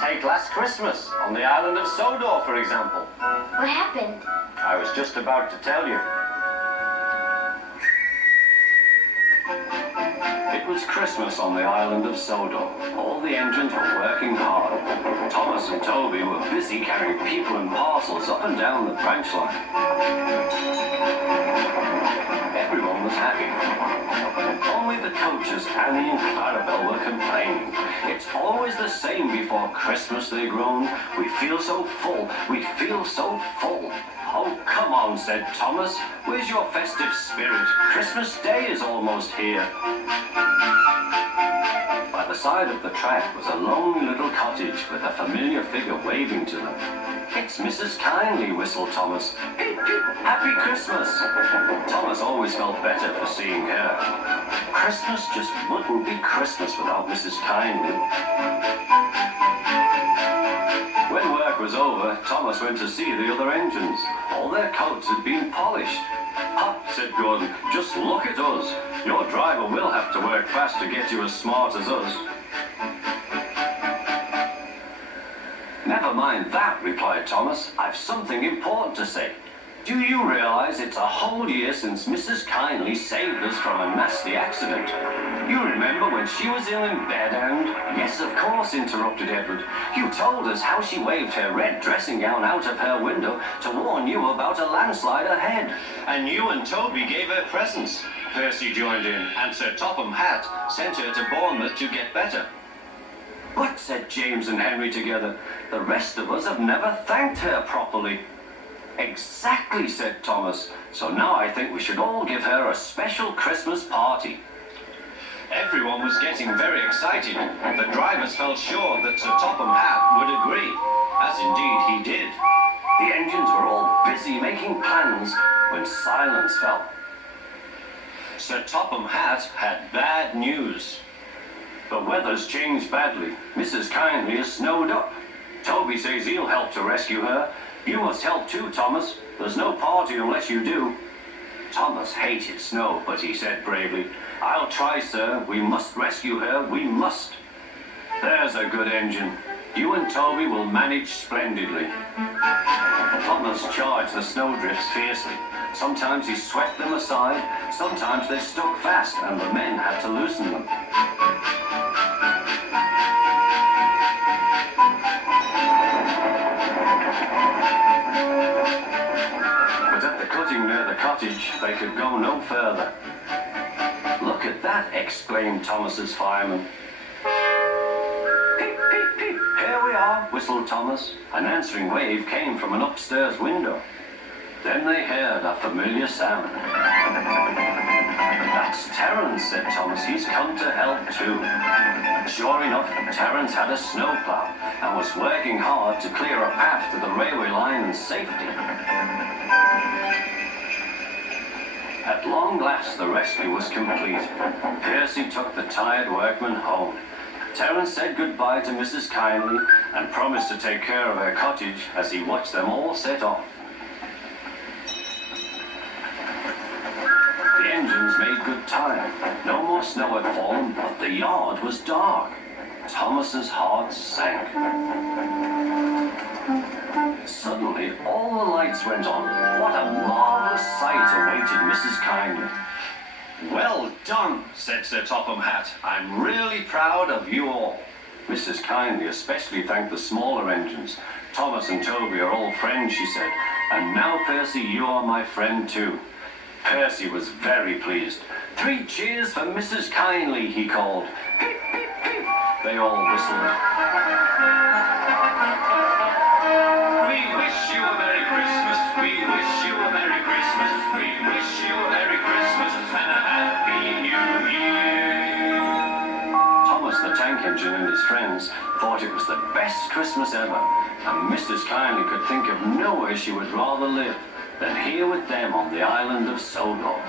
Take last Christmas on the island of Sodor, for example. What happened? I was just about to tell you. It was Christmas on the island of Sodor. All the engines were working hard. Thomas and Toby were busy carrying people and parcels up and down the branch line. Everyone was happy. Only the coaches, Annie and Clarabelle, were complaining. It's always the same before Christmas, they groaned. We feel so full, we feel so full. Oh, come on, said Thomas. Where's your festive spirit? Christmas Day is almost here. By the side of the track was a lonely little cottage with a familiar figure waving to them. It's Mrs. Kindly, whistled Thomas. Peep, peep, Happy Christmas! Thomas always felt better for seeing her. Christmas just wouldn't be Christmas without Mrs. Kindly. When work was over, Thomas went to see the other engines. All their coats had been polished. "Hop," said Gordon, "just look at us. Your driver will have to work fast to get you as smart as us." "Never mind that," replied Thomas. "I've something important to say. Do you realize it's a whole year since Mrs. Kindly saved us from a nasty accident? You remember when she was ill in bed and—" "Yes, of course," interrupted Edward. "You told us how she waved her red dressing gown out of her window to warn you about a landslide ahead." "And you and Toby gave her presents," Percy joined in, "and Sir Topham Hatt sent her to Bournemouth to get better." "But," said James and Henry together, "the rest of us have never thanked her properly." "Exactly," said Thomas. "So now I think we should all give her a special Christmas party." Everyone was getting very excited. The drivers felt sure that Sir Topham Hatt would agree, as indeed he did. The engines were all busy making plans when silence fell. Sir Topham Hatt had bad news. "The weather's changed badly. Mrs. Kindly is snowed up. Toby says he'll help to rescue her. You must help too, Thomas. There's no party unless you do." Thomas hated snow, but he said bravely, "I'll try, sir. We must rescue her. We must." "There's a good engine. You and Toby will manage splendidly." Thomas charged the snowdrifts fiercely. Sometimes he swept them aside, sometimes they stuck fast, and the men had to loosen them. But at the cutting near the cottage, they could go no further. "Look at that!" exclaimed Thomas's fireman. "Peep, peep, peep! Here we are!" whistled Thomas. An answering wave came from an upstairs window. Then they heard a familiar sound. "That's Terence," said Thomas. "He's come to help too." Sure enough, Terence had a snowplow and was working hard to clear a path to the railway line in safety. At long last, the rescue was complete. Percy took the tired workmen home. Terence said goodbye to Mrs. Kindly and promised to take care of her cottage as he watched them all set off. The engines made good time. No more snow had fallen, but the yard was dark. Thomas's heart sank. Suddenly, all the lights went on. What a marvelous sight awaited Mrs. Kindly. "Well done," said Sir Topham Hatt. "I'm really proud of you all." Mrs. Kindly especially thanked the smaller engines. "Thomas and Toby are all friends," she said. "And now, Percy, you are my friend too." Percy was very pleased. "3 cheers for Mrs. Kindly," he called. "Peep, peep, peep!" They all whistled. "We wish you a Merry Christmas. We wish you a Merry Christmas. We wish you a Merry Christmas and a Happy New Year." Thomas the Tank Engine and his friends thought it was the best Christmas ever, and Mrs. Kindly could think of nowhere she would rather live than here with them on the island of Sodor.